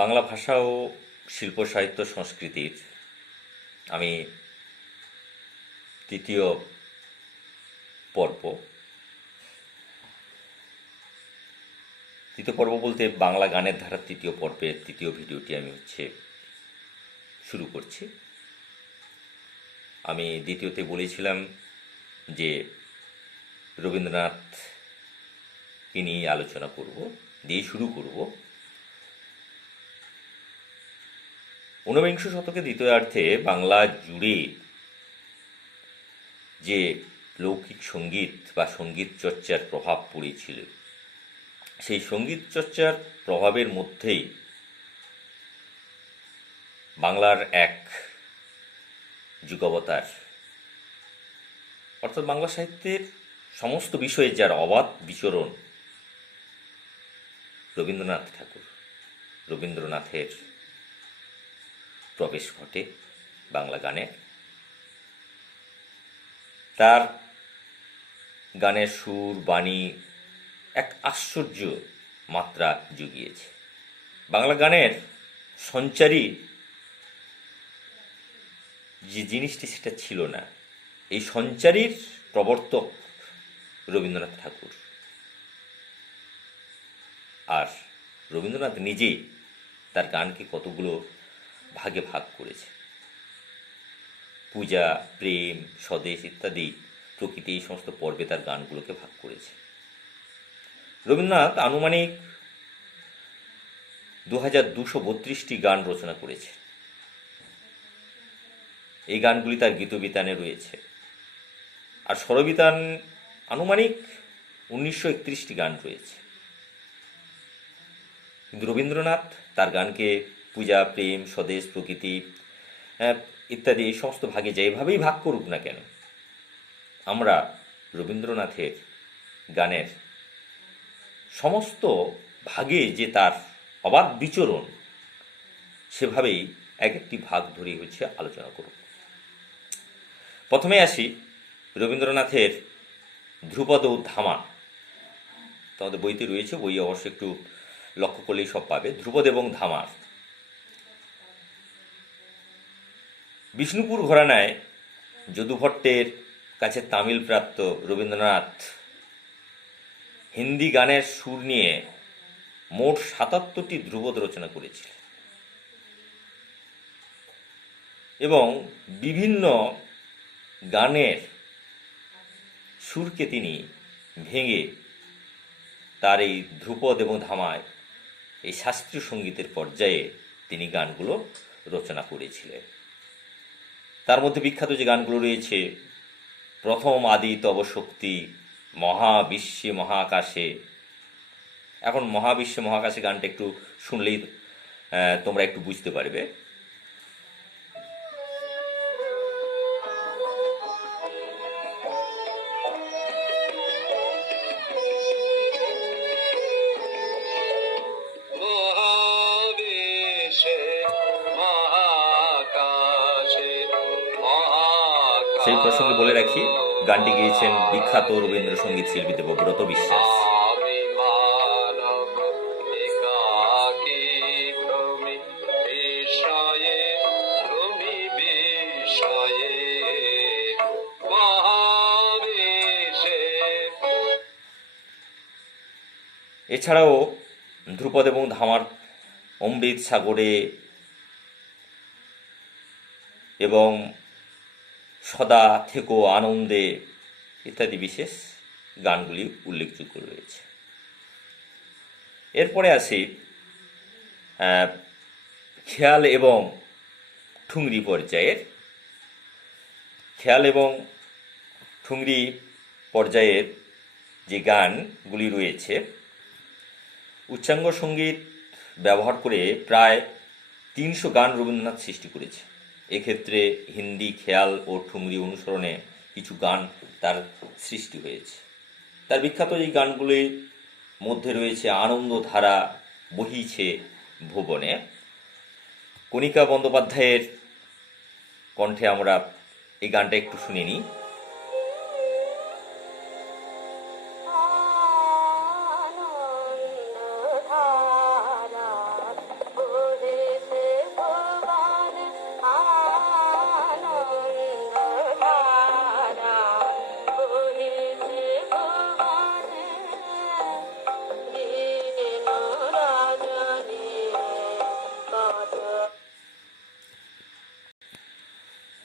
বাংলা ভাষা ও শিল্প সাহিত্য সংস্কৃতির আমি তৃতীয় পর্ব বলতে বাংলা গানের ধারার তৃতীয় পর্বের তৃতীয় ভিডিওটি আমি শুরু করছি। আমি দ্বিতীয়তে বলেছিলাম যে রবীন্দ্রনাথকে নিয়ে আলোচনা করব, দিয়ে শুরু করব। ঊনবিংশ শতকে দ্বিতীয়ার্ধে বাংলা জুড়ে যে লৌকিক সঙ্গীত বা সঙ্গীত চর্চার প্রভাব পড়েছিল, সেই সঙ্গীত চর্চার প্রভাবের মধ্যেই বাংলার এক যুগাবতার, অর্থাৎ বাংলা সাহিত্যের সমস্ত বিষয়ে যার অবাধ বিচরণ, রবীন্দ্রনাথের প্রবেশ ঘটে বাংলা গানে। তার গানের সুর বাণী এক আশ্চর্য মাত্রা জুগিয়েছে। বাংলা গানের সঞ্চারী যে জিনিসটি সেটা ছিল না। এই সঞ্চারীর প্রবর্তক রবীন্দ্রনাথ ঠাকুর। আর রবীন্দ্রনাথ নিজে তার গানকে কতগুলো ভাগে ভাগ করেছে। পূজা, প্রেম, স্বদেশ ইত্যাদি প্রকৃতি, এই সমস্ত পর্বে তার গানগুলোকে ভাগ করেছে। রবীন্দ্রনাথ আনুমানিক 2232টি গান রচনা করেছে। এই গানগুলি তার গীতবিতানে রয়েছে। আর স্বরবিতান আনুমানিক 1931টি গান রয়েছে। কিন্তু রবীন্দ্রনাথ তার গানকে পূজা, প্রেম, স্বদেশ, প্রকৃতি ইত্যাদি এই সমস্ত ভাগে যেভাবেই ভাগ করুক না কেন, আমরা রবীন্দ্রনাথের গানের সমস্ত ভাগে যে তার অবাধ বিচরণ, সেভাবেই এক একটি ভাগ ধরে আলোচনা করব। প্রথমে আসি রবীন্দ্রনাথের ধ্রুপদ ও ধামা। তোমাদের বইতে রয়েছে, বই অবশ্য একটু লক্ষ্য করলেই সব পাবে। ধ্রুপদ এবং ধামার বিষ্ণুপুর ঘরানায় যদু ভট্টের কাছে তামিল প্রাপ্ত রবীন্দ্রনাথ হিন্দি গানের সুর নিয়ে মোট ৭৭টি ধ্রুপদ রচনা করেছিলেন এবং বিভিন্ন গানের সুরকে তিনি ভেঙে তার এই ধ্রুপদ এবং ধামায় এই শাস্ত্রীয় সঙ্গীতের পর্যায়ে তিনি গানগুলো রচনা করেছিলেন। তার মধ্যে বিখ্যাত যে গানগুলো রয়েছে, প্রথম আদি তব শক্তি, মহাবিশ্বে মহাকাশে। এখন মহাবিশ্বে মহাকাশে গানটা একটু শুনলেই তোমরা একটু বুঝতে পারবে। সেই প্রসঙ্গে বলে রাখি, গানটি গেয়েছেন বিখ্যাত রবীন্দ্রসঙ্গীত শিল্পী দেবব্রত বিশ্বাস। এছাড়াও ধ্রুপদ এবং ধামার অমৃত সাগরে এবং সদা থেকো আনন্দে ইত্যাদি বিশেষ গানগুলি উল্লেখযোগ্য রয়েছে। এরপরে আসি খেয়াল এবং ঠুংরি পর্যায়ের। খেয়াল এবং ঠুংরি পর্যায়ের যে গানগুলি রয়েছে, উচ্চাঙ্গ সঙ্গীত ব্যবহার করে প্রায় 300 গান রবীন্দ্রনাথ সৃষ্টি করেছে। এক্ষেত্রে হিন্দি খেয়াল ও ঠুংরি অনুসরণে কিছু গান তার সৃষ্টি হয়েছে। তার বিখ্যাত এই গানগুলির মধ্যে রয়েছে আনন্দধারা, বহিছে ভুবনে। কণিকা বন্দ্যোপাধ্যায়ের কণ্ঠে আমরা এই গানটা একটু শুনে নিই।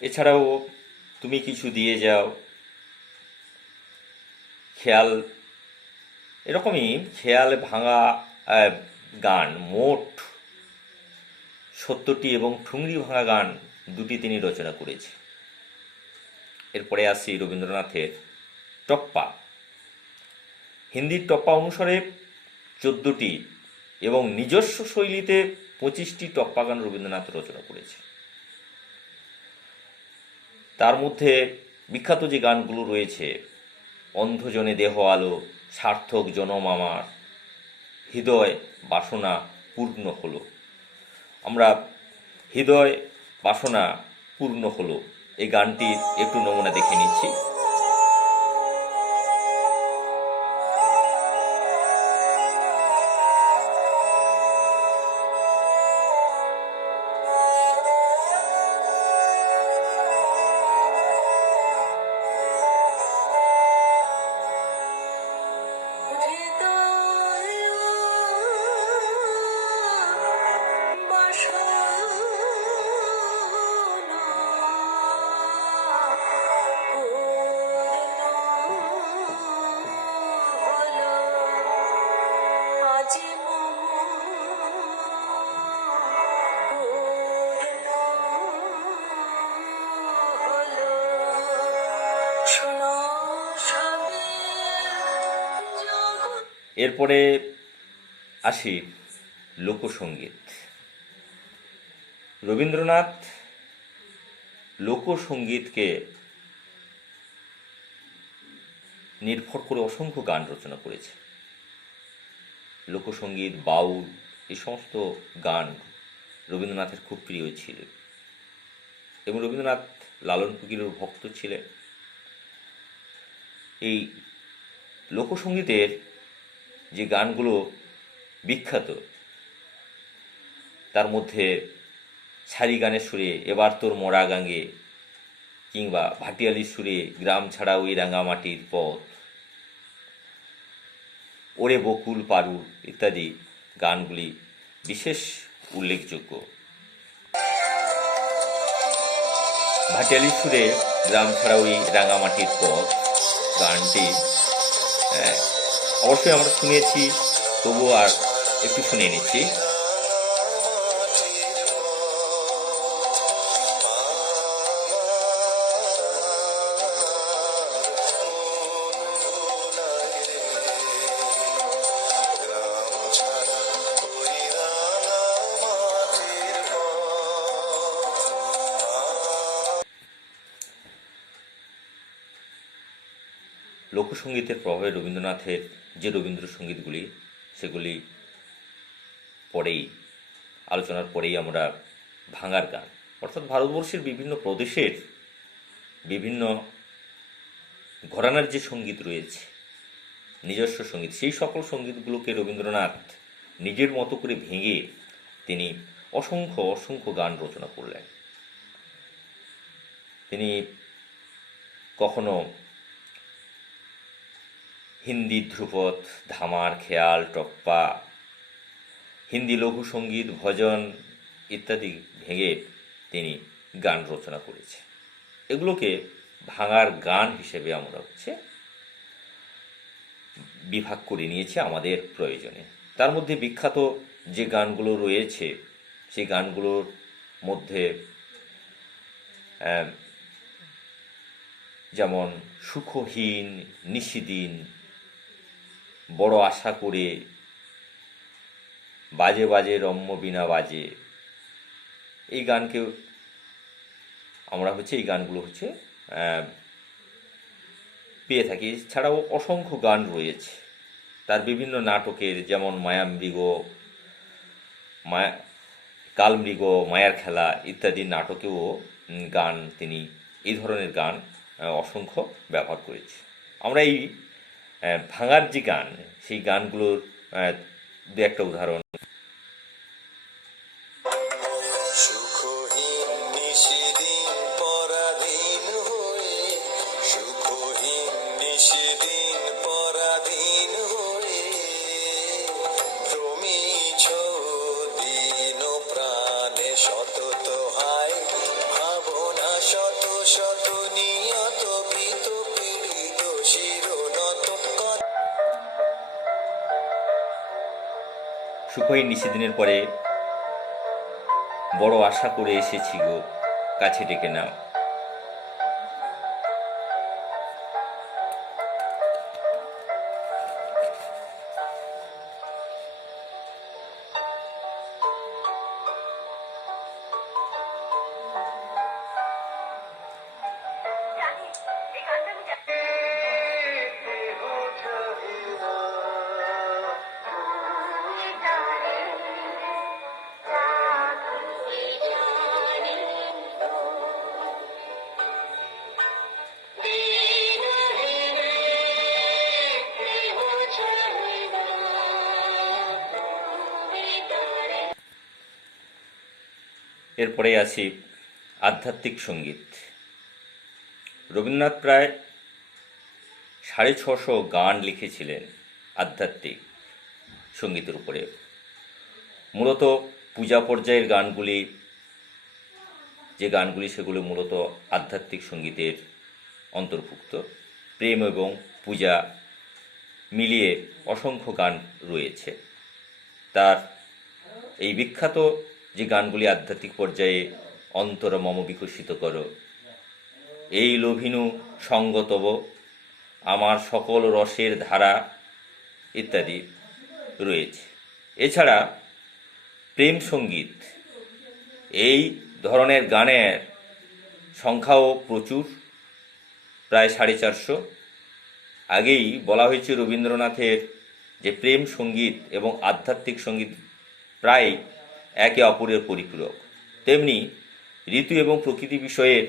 এছাড়াও তুমি কিছু দিয়ে যাও, খেয়াল, এরকমই খেয়াল ভাঙা গান মোট 70টি এবং ঠুংরি ভাঙা গান 2টি তিনি রচনা করেছে। এরপরে আসি রবীন্দ্রনাথের টপ্পা। হিন্দির টপ্পা অনুসারে 14টি এবং নিজস্ব শৈলীতে 25টি টপ্পা গান রবীন্দ্রনাথ রচনা করেছে। তার মধ্যে বিখ্যাত যে গানগুলো রয়েছে, অন্ধজনে দেহ আলো, সার্থক জনম আমার, হৃদয় বাসনা পূর্ণ হলো। আমরা হৃদয় বাসনা পূর্ণ হলো এই গানটির একটু নমুনা দেখে নিচ্ছি। এরপরে আসি লোকসঙ্গীত। রবীন্দ্রনাথ লোকসঙ্গীতকে নির্ভর করে অসংখ্য গান রচনা করেছে। লোকসঙ্গীত, বাউল, এই সমস্ত গান রবীন্দ্রনাথের খুব প্রিয় ছিল এবং রবীন্দ্রনাথ লালন ফকিরের ভক্ত ছিলেন। এই লোকসঙ্গীতের যে গানগুলো বিখ্যাত, তার মধ্যে ছাড়ি গানের সুরে এবার তোর মরা গাঙ্গে, কিংবা ভাটিয়ালির সুরে গ্রাম ছাড়া ওই রাঙামাটির পথ, ওরে বকুল পারুল ইত্যাদি গানগুলি বিশেষ উল্লেখযোগ্য। ভাটিয়ালির সুরে গ্রাম ছাড়া ওই রাঙামাটির পথ গানটি অবশ্যই আমরা শুনেছি, তবুও আর একটু শুনে নিচ্ছি। লোকসঙ্গীতের প্রভাবে রবীন্দ্রনাথের যে রবীন্দ্রসঙ্গীতগুলি, সেগুলি পরেই আলোচনার পরেই আমরা ভাঙার গান, অর্থাৎ ভারতবর্ষের বিভিন্ন প্রদেশের বিভিন্ন ঘরানার যে সঙ্গীত রয়েছে, নিজস্ব সঙ্গীত, সেই সকল সঙ্গীতগুলোকে রবীন্দ্রনাথ নিজের মতো করে ভেঙে তিনি অসংখ্য অসংখ্য গান রচনা করলেন। তিনি কখনো হিন্দি ধ্রুপদ, ধামার, খেয়াল, টপ্পা, হিন্দি লঘু সঙ্গীত, ভজন ইত্যাদি ভেঙে তিনি গান রচনা করেছে। এগুলোকে ভাঙার গান হিসেবে আমরা বিভাগ করে নিয়েছি আমাদের প্রয়োজনে। তার মধ্যে বিখ্যাত যে গানগুলো রয়েছে, সেই গানগুলোর মধ্যে যেমন সুখহীন, নিশিদিন, বড় আশা করে, বাজে বাজে রম্য বিনা বাজে, এই গানকেও আমরা এই গানগুলো পেয়ে থাকি। এছাড়াও অসংখ্য গান রয়েছে তার বিভিন্ন নাটকের, যেমন মায়ামৃগ, কালমৃগ, মায়ার খেলা ইত্যাদি নাটকেও গান, তিনি এই ধরনের গান অসংখ্য ব্যবহার করেছে। আমরা এই ভাঙার যে গান, সেই গানগুলোর দু একটা উদাহরণ। শত তো হায় ভাবনা শত সুখহীন নিশিদিনের পরে বড় আশা করে এসেছি গো, কাছে ডেকে নাও। এরপরে আছি আধ্যাত্মিক সঙ্গীত। রবীন্দ্রনাথ প্রায় 650 গান লিখেছিলেন আধ্যাত্মিক সঙ্গীতের উপরে। মূলত পূজা পর্যায়ের গানগুলি, যে গানগুলি সেগুলো মূলত আধ্যাত্মিক সঙ্গীতের অন্তর্ভুক্ত। প্রেম এবং পূজা মিলিয়ে অসংখ্য গান রয়েছে। তার এই বিখ্যাত যে গানগুলি আধ্যাত্মিক পর্যায়ে অন্তর মম বিকশিত করো, এই লোভিনু সঙ্গতব, আমার সকল রসের ধারা ইত্যাদি রয়েছে। এছাড়া প্রেম সঙ্গীত, এই ধরনের গানের সংখ্যাও প্রচুর, প্রায় 450। আগেই বলা হয়েছে রবীন্দ্রনাথের যে প্রেম সঙ্গীত এবং আধ্যাত্মিক সঙ্গীত প্রায় একে অপরের পরিপূরক। তেমনি ঋতু এবং প্রকৃতি বিষয়ের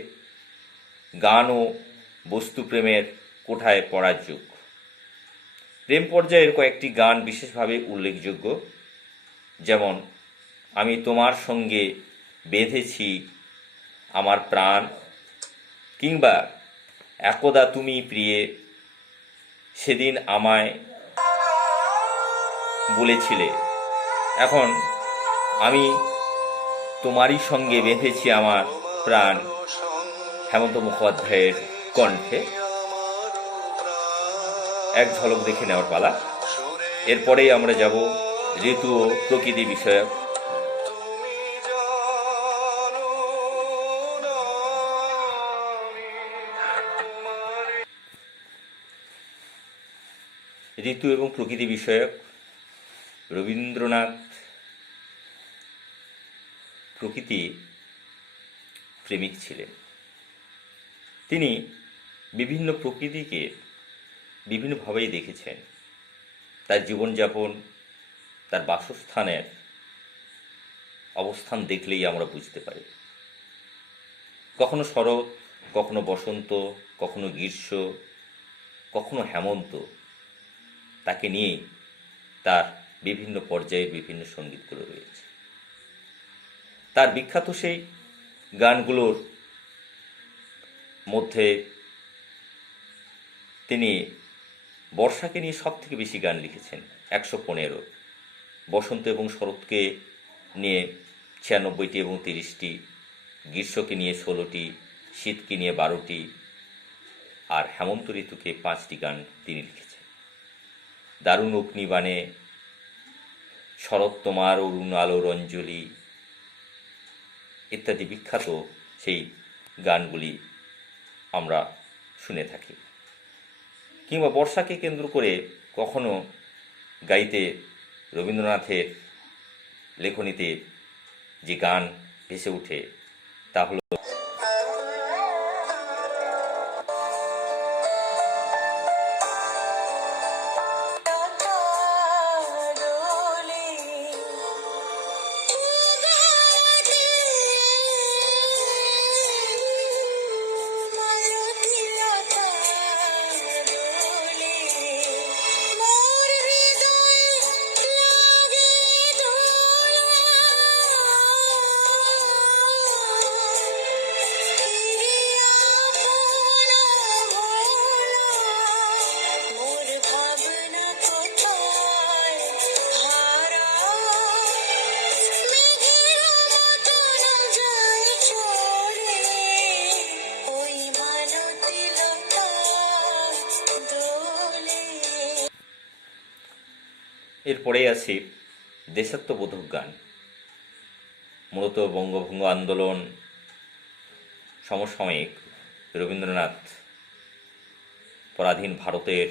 গানও বস্তুপ্রেমের কোঠায় পড়ার যোগ্য। প্রেম পর্যায়ের কয়েকটি গান বিশেষভাবে উল্লেখযোগ্য, যেমন আমি তোমার সঙ্গে বেঁধেছি আমার প্রাণ, কিংবা একদা তুমি প্রিয়ে সেদিন আমায় বলেছিলে, এখন আমি তোমারই সঙ্গে বেঁধেছি আমার প্রাণ, হেমন্ত মুখোপাধ্যায়ের কণ্ঠে। এক ঝলক দেখে নেওয়ার পালা। এরপরেই আমরা যাব ঋতু ও প্রকৃতি বিষয়ক। ঋতু এবং প্রকৃতি বিষয়ক। রবীন্দ্রনাথ প্রকৃতি প্রেমিক ছিলেন। তিনি বিভিন্ন প্রকৃতিকে বিভিন্নভাবেই দেখেছেন। তার জীবনযাপন, তার বাসস্থানের অবস্থান দেখলেই আমরা বুঝতে পারি। কখনো শরৎ, কখনো বসন্ত, কখনো গ্রীষ্ম, কখনো হেমন্ত, তাকে নিয়েই তার বিভিন্ন পর্যায়ের বিভিন্ন সঙ্গীতগুলো রয়েছে। তার বিখ্যাত সেই গানগুলোর মধ্যে তিনি বর্ষাকে নিয়ে সব থেকে বেশি গান লিখেছেন, 115। বসন্ত এবং শরৎকে নিয়ে 96টি এবং 30টি, গ্রীষ্মকে নিয়ে 16টি, শীতকে নিয়ে 12টি, আর হেমন্ত ঋতুকে 5টি গান তিনি লিখেছেন। দারুণ অগ্নিবাণে, শরৎ তোমার অরুণ আলোর অঞ্জলি ইত্যাদি বিখ্যাত সেই গানগুলি আমরা শুনে থাকি। কিংবা বর্ষাকে কেন্দ্র করে কখনো গাইতে রবীন্দ্রনাথের লেখনীতে যে গান ভেসে ওঠে তা হল এরপরেই আছে দেশাত্মবোধক গান, মূলত বঙ্গভঙ্গ আন্দোলন সমসাময়িক রবীন্দ্রনাথ পরাধীন ভারতের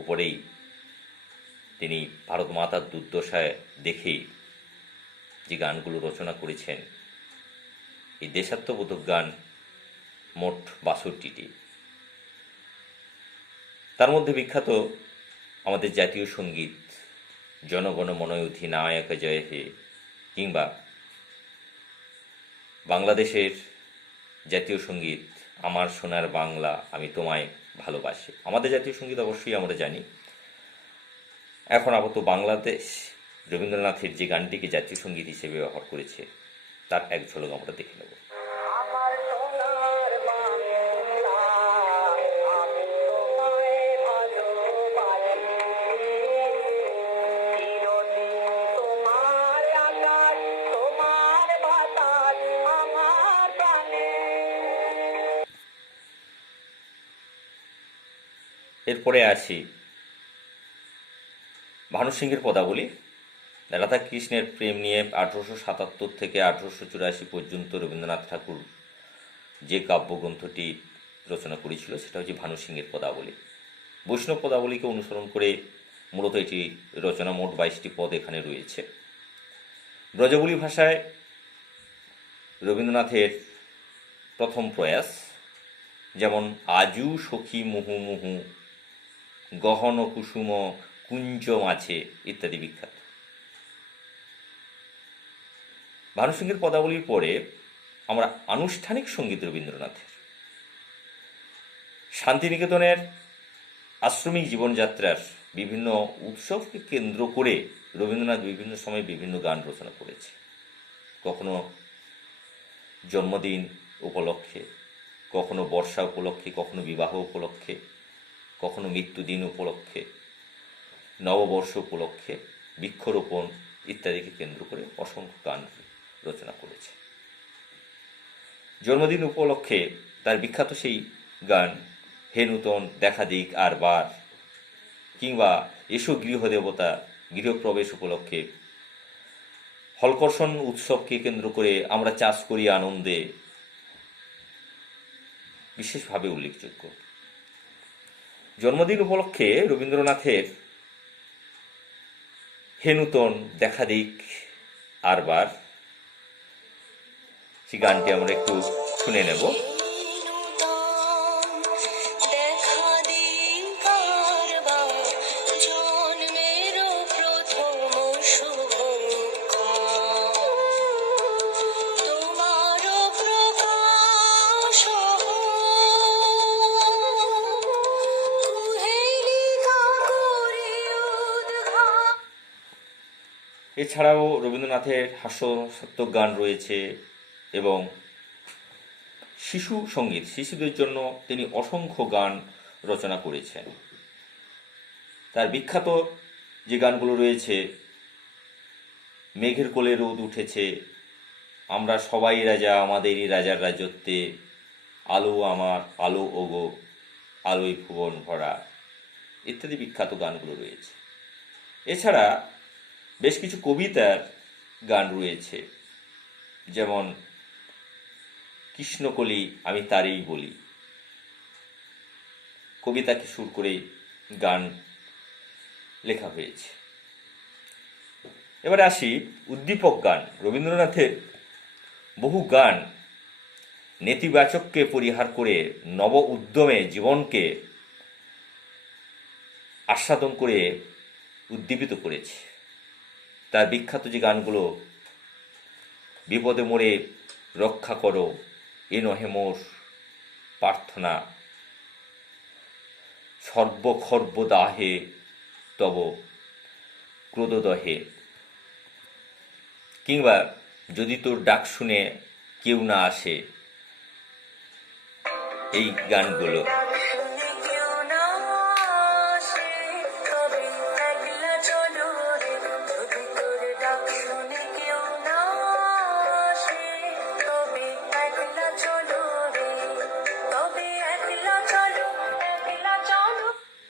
উপরেই তিনি ভারত মাতার দুর্দশায় দেখেই যে গানগুলো রচনা করেছেন, এই দেশাত্মবোধক গান মোট ৬২টি। তার মধ্যে বিখ্যাত আমাদের জাতীয় সঙ্গীত জনগণ মন অধিনায়ক জয় হে, কিংবা বাংলাদেশের জাতীয় সঙ্গীত আমার সোনার বাংলা আমি তোমায় ভালোবাসি। আমাদের জাতীয় সঙ্গীত অবশ্যই আমরা জানি। এখন আপাতত বাংলাদেশ রবীন্দ্রনাথের যে গানটিকে জাতীয় সঙ্গীত হিসেবে ব্যবহার করেছে তার এক ঝলক আমরা দেখে নেব। এরপরে আসি ভানু সিংহের পদাবলী। রাধাকৃষ্ণের প্রেম নিয়ে 1877 থেকে 1884 পর্যন্ত রবীন্দ্রনাথ ঠাকুর যে কাব্যগ্রন্থটি রচনা করেছিল সেটা হচ্ছে ভানু সিংহের পদাবলী। বৈষ্ণব পদাবলীকে অনুসরণ করে মূলত এটি রচনা, মোট 22টি পদ এখানে রয়েছে। ব্রজবুলি ভাষায় রবীন্দ্রনাথের প্রথম প্রয়াস, যেমন আজু সখী মুহু মুহু, গহন কুসুম কুঞ্জ মাছে ইত্যাদি বিখ্যাত। ভানু সিংহের পদাবলীর পরে আমরা আনুষ্ঠানিক সঙ্গীত রবীন্দ্রনাথের, শান্তিনিকেতনের আশ্রমিক জীবনযাত্রার বিভিন্ন উৎসবকে কেন্দ্র করে রবীন্দ্রনাথ বিভিন্ন সময় বিভিন্ন গান রচনা করেছে। কখনো জন্মদিন উপলক্ষে, কখনো বর্ষা উপলক্ষে, কখনো বিবাহ উপলক্ষে, কখনো মৃত্যুদিন উপলক্ষে, নববর্ষ উপলক্ষে, বৃক্ষরোপণ ইত্যাদিকে কেন্দ্র করে অসংখ্য গান রচনা করেছে। জন্মদিন উপলক্ষে তার বিখ্যাত সেই গান হে নূতন দেখা দিক আর বার, কিংবা এসো গৃহদেবতা গৃহপ্রবেশ উপলক্ষে, হলকর্ষণ উৎসবকে কেন্দ্র করে আমরা চাষ করি আনন্দে বিশেষভাবে উল্লেখযোগ্য। জন্মদিন উপলক্ষে রবীন্দ্রনাথের হে নূতন দেখা দিক আর বার, সেই গানটি আমরা একটু শুনে নেব। এছাড়াও রবীন্দ্রনাথের হাস্যসাত্মক গান রয়েছে এবং শিশু সঙ্গীত, শিশুদের জন্য তিনি অসংখ্য গান রচনা করেছেন। তার বিখ্যাত যে গানগুলো রয়েছে, মেঘের কোলে রোদ উঠেছে, আমরা সবাই রাজা আমাদেরই রাজার রাজত্বে, আলো আমার আলো ওগো আলোয় ভুবন ভরা ইত্যাদি বিখ্যাত গানগুলো রয়েছে। এছাড়া বেশ কিছু কবিতার গান রয়েছে, যেমন কৃষ্ণকলি আমি তারেই বলি, কবিতাকে সুর করে গান লেখা হয়েছে। এবারে আসি উদ্দীপক গান। রবীন্দ্রনাথের বহু গান নেতিবাচককে পরিহার করে নব উদ্যমে জীবনকে আস্বাদন করে উদ্দীপিত করেছে। তার বিখ্যাত যে গানগুলো, বিপদে মোরে রক্ষা করো এ নহে মোর প্রার্থনা, সর্বখর্ব দাহে তব ক্রোধদহে, কিংবা যদি তোর ডাক শুনে কেউ না আসে, এই গানগুলো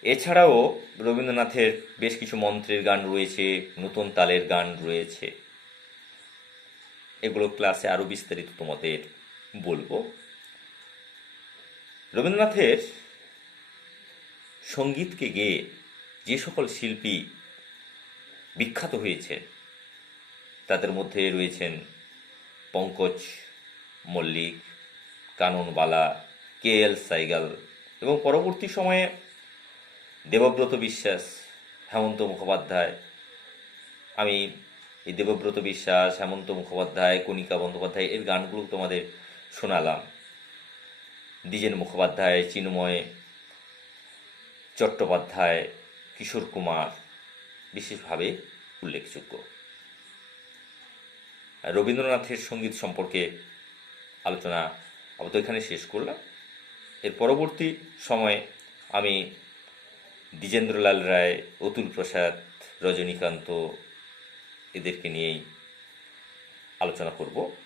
এছাড়াও রবীন্দ্রনাথের বেশ কিছু মন্ত্রের গান রয়েছে, নতুন তালের গান রয়েছে। এগুলো ক্লাসে আরও বিস্তারিত তোমাদের বলবো। রবীন্দ্রনাথের সঙ্গীতকে গেয়ে যে সকল শিল্পী বিখ্যাত হয়েছে তাদের মধ্যে রয়েছেন পঙ্কজ মল্লিক, কাননবালা, কে.এল. সাইগাল এবং পরবর্তী সময়ে দেবব্রত বিশ্বাস, হেমন্ত মুখোপাধ্যায়। আমি এই দেবব্রত বিশ্বাস, হেমন্ত মুখোপাধ্যায়, কণিকা বন্দ্যোপাধ্যায় এর গানগুলো তোমাদের শোনালাম। দ্বিজেন মুখোপাধ্যায়, চিন্ময় চট্টোপাধ্যায়, কিশোর কুমার বিশেষভাবে উল্লেখযোগ্য। রবীন্দ্রনাথের সঙ্গীত সম্পর্কে আলোচনা আপাতত এখানে শেষ করলাম। এর পরবর্তী সময়ে আমি দ্বিজেন্দ্রলাল রায়, অতুল প্রসাদ, রজনীকান্ত এদেরকে নিয়েই আলোচনা করব।